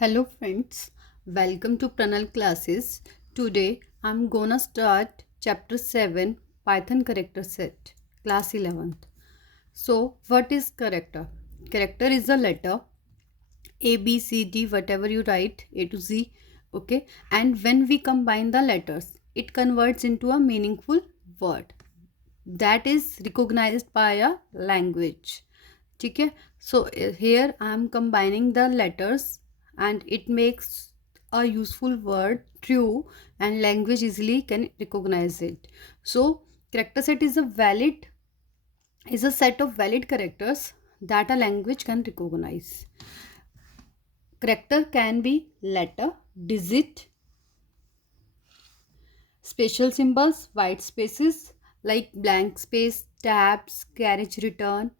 Hello friends, welcome to Pranal classes. Today I'm gonna start chapter 7 Python character set, class 11th. So what is character? Character is a letter A, B, C, D, whatever you write, A to Z, okay? And when we combine the letters, it converts into a meaningful word that is recognized by a language. ठीक है, so here I am combining the letters and it makes a useful word true and language easily can recognize it. So character set is a set of valid characters that a language can recognize. Character can be letter, digit, special symbols, white spaces like blank space, tabs, carriage return.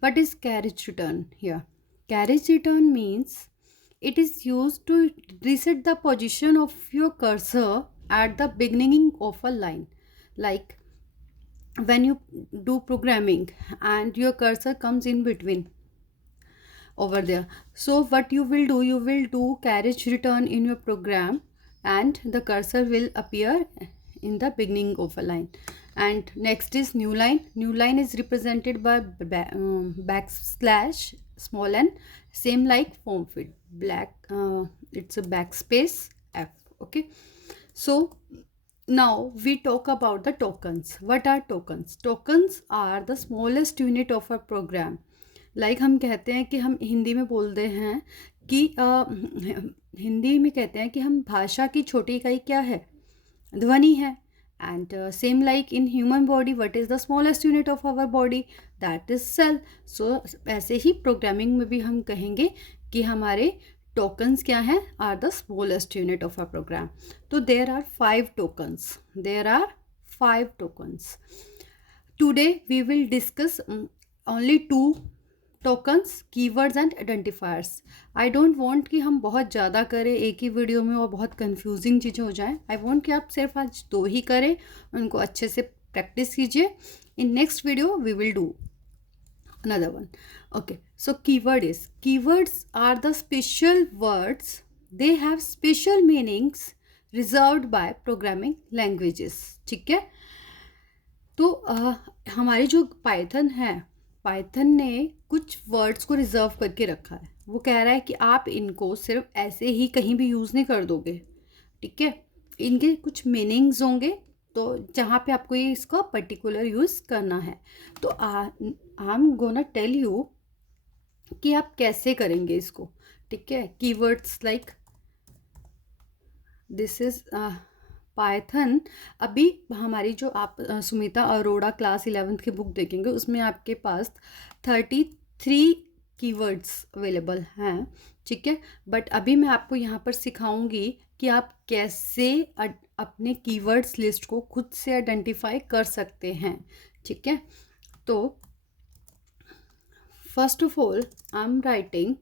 What is carriage return here? Carriage return means it is used to reset the position of your cursor at the beginning of a line. Like when you do programming and your cursor comes in between over there. So what you will do carriage return in your program and the cursor will appear in the beginning of a line. And next is new line. New line is represented by backslash small n, same like form field it's a backspace f. Okay, so now we talk about the tokens. What are tokens? Tokens are the smallest unit of a program. Like हम कहते हैं कि हम हिंदी में बोलते हैं कि हिंदी में कहते हैं कि हम भाषा की छोटी इकाई क्या है? ध्वनि है. And same like in human body, what is the smallest unit of our body? That is cell. So ऐसे ही प्रोग्रामिंग में भी हम कहेंगे कि हमारे tokens क्या हैं? Are the smallest unit of a program. तो there are 5 tokens. There are 5 tokens. Today we will discuss only 2 tokens, keywords and identifiers. I don't want कि हम बहुत ज़्यादा करें एक ही वीडियो में और बहुत कंफ्यूजिंग चीज़ें हो जाएं. आई वांट कि आप सिर्फ आज 2 ही करें, उनको अच्छे से प्रैक्टिस कीजिए. In next video we will do another one. Okay, so keywords are the special words. They have special meanings reserved by programming languages. ठीक है, तो हमारी जो पाइथन ने कुछ वर्ड्स को रिजर्व करके रखा है. वो कह रहा है कि आप इनको सिर्फ ऐसे ही कहीं भी यूज़ नहीं कर दोगे. ठीक है, इनके कुछ मीनिंग्स होंगे, तो जहाँ पे आपको ये इसका पर्टिकुलर यूज़ करना है. तो I am gonna tell you कि आप कैसे करेंगे इसको. ठीक है, keywords like this is Python. अभी हमारी जो आप सुमिता अरोड़ा क्लास 11th की बुक देखेंगे उसमें आपके पास 33 कीवर्ड्स अवेलेबल हैं. ठीक है, बट अभी मैं आपको यहाँ पर सिखाऊंगी कि आप कैसे अपने कीवर्ड्स लिस्ट को खुद से आइडेंटिफाई कर सकते हैं. ठीक है, तो first of all I am writing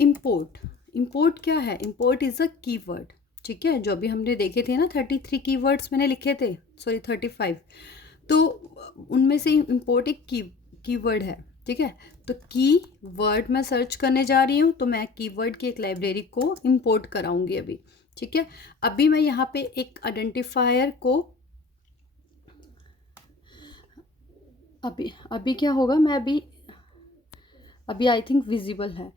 import. Import क्या है? Import is a keyword. ठीक है, जो अभी हमने देखे थे ना 33 कीवर्ड्स मैंने लिखे थे, सॉरी 35, तो उनमें से इम्पोर्ट एक कीवर्ड है. ठीक है, तो कीवर्ड मैं सर्च करने जा रही हूँ, तो मैं कीवर्ड की एक लाइब्रेरी को इम्पोर्ट कराऊंगी अभी. ठीक है, अभी मैं यहाँ पे एक आइडेंटिफायर को अभी क्या होगा, मैं अभी आई थिंक विजिबल है.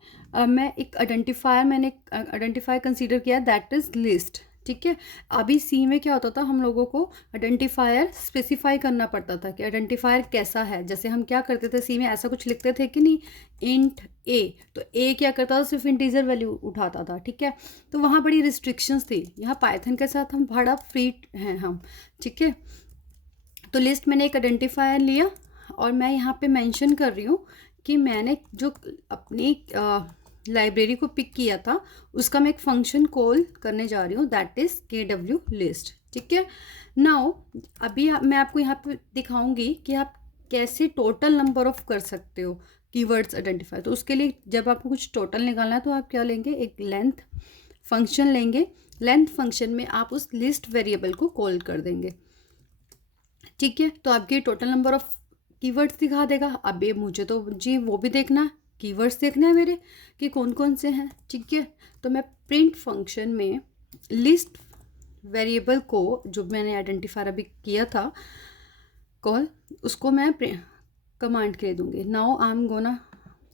मैं एक आइडेंटिफायर कंसीडर किया, दैट इज़ लिस्ट. ठीक है, अभी सी में क्या होता था, हम लोगों को आइडेंटिफायर स्पेसिफाई करना पड़ता था कि आइडेंटिफायर कैसा है. जैसे हम क्या करते थे, सी में ऐसा कुछ लिखते थे कि नहीं, इंट ए, तो ए क्या करता था, सिर्फ इंटीजर वैल्यू उठाता था. ठीक है, तो वहाँ बड़ी रिस्ट्रिक्शंस थी. यहाँ पाइथन के साथ हम बड़ा फ्री हैं हम. ठीक है, तो लिस्ट मैंने एक आइडेंटिफायर लिया और मैं यहाँ पे मेंशन कर रही हूँ कि मैंने जो अपनी लाइब्रेरी को पिक किया था उसका मैं एक फंक्शन कॉल करने जा रही हूँ, दैट इज़ KW लिस्ट. ठीक है, नाउ अभी मैं आपको यहाँ पे दिखाऊंगी कि आप कैसे टोटल नंबर ऑफ कर सकते हो कीवर्ड्स आइडेंटिफाई. तो उसके लिए जब आपको कुछ टोटल निकालना है तो आप क्या लेंगे, एक लेंथ फंक्शन लेंगे. लेंथ फंक्शन में आप उस लिस्ट वेरिएबल को कॉल कर देंगे. ठीक है, तो आपके टोटल नंबर ऑफ कीवर्ड्स दिखा देगा. अब ये मुझे तो जी वो भी देखना, कीवर्ड्स देखने हैं मेरे कि कौन कौन से हैं, ठीक है। तो मैं प्रिंट फंक्शन में लिस्ट वेरिएबल को, जो मैंने आइडेंटिफायर अभी किया था कॉल, उसको मैं कमांड के लिए दूंगी। Now I am gonna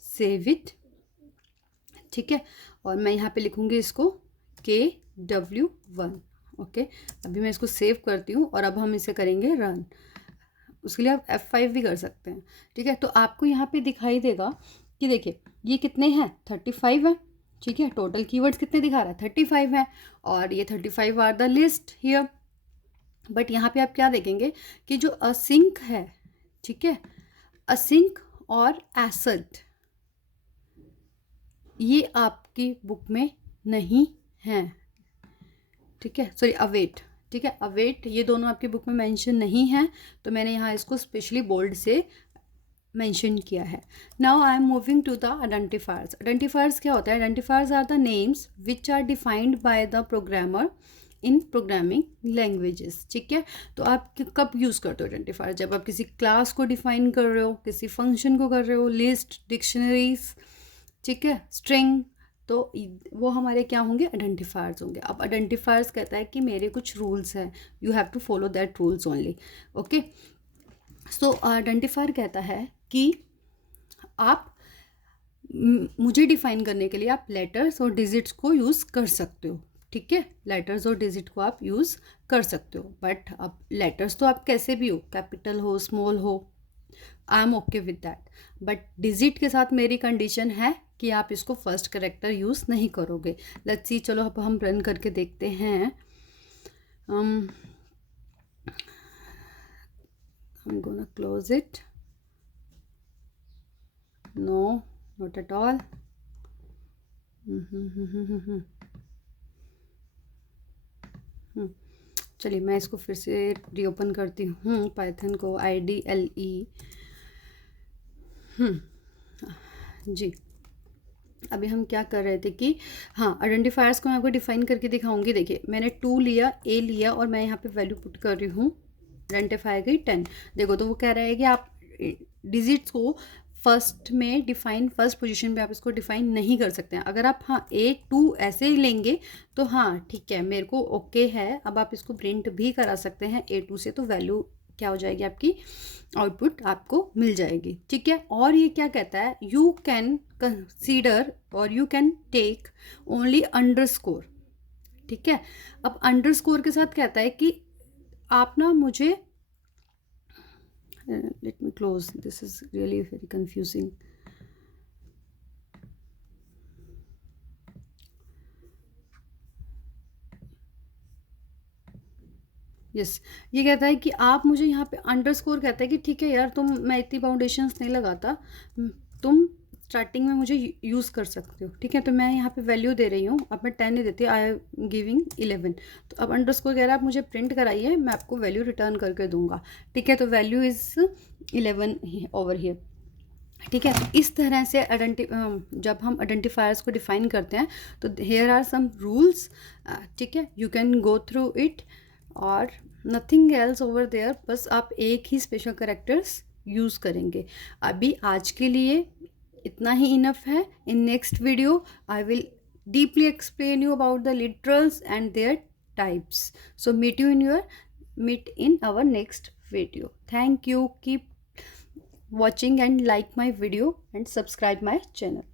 save it, ठीक है। और मैं यहाँ पे लिखूंगी इसको KW1, ओके। अभी मैं इसको सेव करती हूँ और अब हम इसे करेंगे रन। उसके लिए आप F5 भी कर सकते हैं, ठीक है। तो आपको यहाँ पे दिखाई देगा कि देखिए ये कितने हैं, 35 है, ठीक है। टोटल कीवर्ड्स कितने दिखा रहा है, 35 है, और ये 35 are the list here. But यहाँ पे आप क्या देखेंगे कि जो असिंक है, ठीक है, असिंक और एसेट, ये आपकी बुक में नहीं है, ठीक है। सॉरी, अवेट, ठीक है, अवेट, ये दोनों आपकी बुक में मेंशन नहीं है, तो मैंने यहाँ इसको स्पेशली बोल्ड से मेंशन किया है। Now I am moving to the identifiers. Identifiers क्या होता है, identifiers are the names which are defined by the programmer in programming languages, ठीक है। तो आप कब यूज़ करते हो आइडेंटिफायर, जब आप किसी क्लास को डिफाइन कर रहे हो, किसी फंक्शन को कर रहे हो, लिस्ट, डिक्शनरीज, ठीक है, स्ट्रिंग, तो वो हमारे क्या होंगे, आइडेंटिफायर्स होंगे। अब आइडेंटिफायर्स कहता है कि मेरे कुछ रूल्स हैं, you have to follow that rules only, okay. So identifier कहता है कि आप मुझे डिफाइन करने के लिए आप लेटर्स और डिजिट्स को यूज़ कर सकते हो, ठीक है। लेटर्स और डिजिट को आप यूज़ कर सकते हो, बट अब लेटर्स तो आप कैसे भी हो, कैपिटल हो, स्मॉल हो, I am okay with that. But digit के साथ मेरी कंडीशन है कि आप इसको फर्स्ट करेक्टर यूज़ नहीं करोगे। लेट्स सी, चलो अब हम रन करके देखते हैं। I'm gonna close it. No, not at all. चलिए मैं इसको फिर से रीओपन करती हूँ, पाइथन को, IDLE। जी, अभी हम क्या कर रहे थे कि हाँ, आइडेंटिफायर्स को मैं आपको डिफाइन करके दिखाऊंगी। देखिए मैंने 2 लिया, A लिया, और मैं यहाँ पे वैल्यू पुट कर रही हूँ, आइडेंटिफायर गई 10। देखो तो वो कह रहा है कि आप डिजिट्स को फर्स्ट में डिफाइन, फर्स्ट पोजीशन पे आप इसको डिफाइन नहीं कर सकते हैं। अगर आप हाँ A2 ऐसे ही लेंगे तो हाँ ठीक है, मेरे को ओके है। अब आप इसको प्रिंट भी करा सकते हैं A2 से, तो वैल्यू क्या हो जाएगी, आपकी आउटपुट आपको मिल जाएगी, ठीक है। और ये क्या कहता है, you can consider or you can take only underscore, ठीक है। अब अंडरस्कोर के साथ कहता है कि आप ना मुझे, let me close, this is really very confusing. Yes, ये कहता है कि आप मुझे यहाँ पे अंडरस्कोर कहता है कि ठीक है यार, तुम, मैं इतनी बाउंडेशंस नहीं लगाता, तुम स्टार्टिंग में मुझे यूज़ कर सकते हो, ठीक है। तो मैं यहाँ पे वैल्यू दे रही हूँ, अब मैं 10 नहीं देती, आई एम गिविंग 11। तो अब अंडरस्कोर कह रहा है आप मुझे प्रिंट कराइए, मैं आपको वैल्यू रिटर्न करके दूंगा, ठीक है। तो वैल्यू इज़ 11 ओवर हियर, ठीक है। तो इस तरह से जब हम आइडेंटिफायर्स को डिफाइन करते हैं तो हेयर आर सम रूल्स, ठीक है, you can go through it, और नथिंग एल्स ओवर देयर, बस आप एक ही स्पेशल करेक्टर्स यूज़ करेंगे। अभी आज के लिए इतना ही इनफ है। इन next video I will deeply explain you about the literals and there types. So meet in our next video. Thank you. Keep watching and like my video and subscribe my channel.